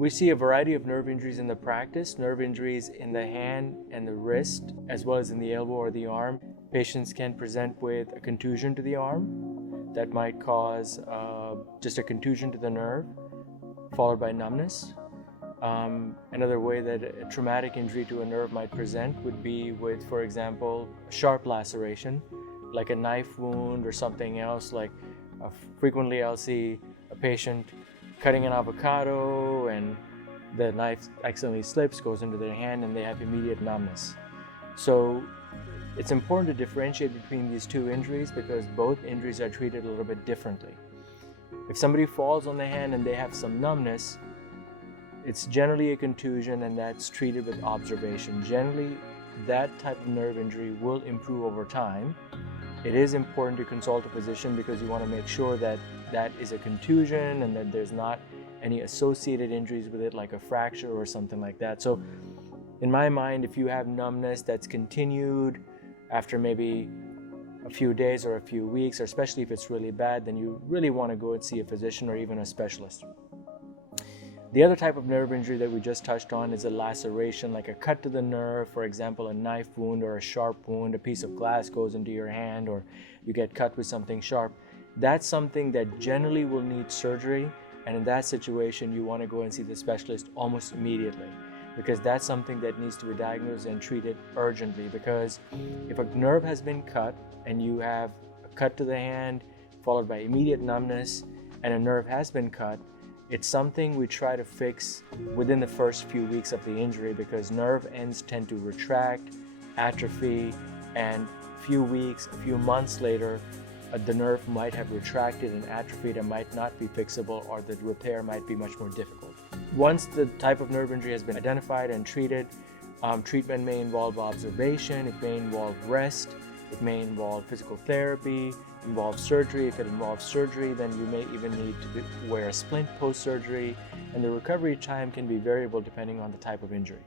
We see a variety of nerve injuries in the practice, nerve injuries in the hand and the wrist, as well as in the elbow or the arm. Patients can present with a contusion to the arm that might cause just a contusion to the nerve, followed by numbness. Another way that a traumatic injury to a nerve might present would be with, for example, a sharp laceration, like a knife wound or something else. Frequently I'll see a patient cutting an avocado and the knife accidentally slips, goes into their hand, and they have immediate numbness. So it's important to differentiate between these two injuries because both injuries are treated a little bit differently. If somebody falls on the hand and they have some numbness, it's generally a contusion, and that's treated with observation. Generally, that type of nerve injury will improve over time. It is important to consult a physician because you want to make sure that that is a contusion and that there's not any associated injuries with it, like a fracture or something like that. So in my mind, if you have numbness that's continued after maybe a few days or a few weeks, or especially if it's really bad, then you really want to go and see a physician or even a specialist. The other type of nerve injury that we just touched on is a laceration, like a cut to the nerve, for example, a knife wound or a sharp wound, a piece of glass goes into your hand, or you get cut with something sharp. That's something that generally will need surgery, and in that situation, you want to go and see the specialist almost immediately, because that's something that needs to be diagnosed and treated urgently. Because if a nerve has been cut and you have a cut to the hand followed by immediate numbness, and a nerve has been cut, it's something we try to fix within the first few weeks of the injury, because nerve ends tend to retract, atrophy, and a few weeks, a few months later, the nerve might have retracted and atrophied and might not be fixable, or the repair might be much more difficult. Once the type of nerve injury has been identified and treated, treatment may involve observation, it may involve rest, it may involve physical therapy, involve surgery. If it involves surgery, then you may even need to wear a splint post-surgery, and the recovery time can be variable depending on the type of injury.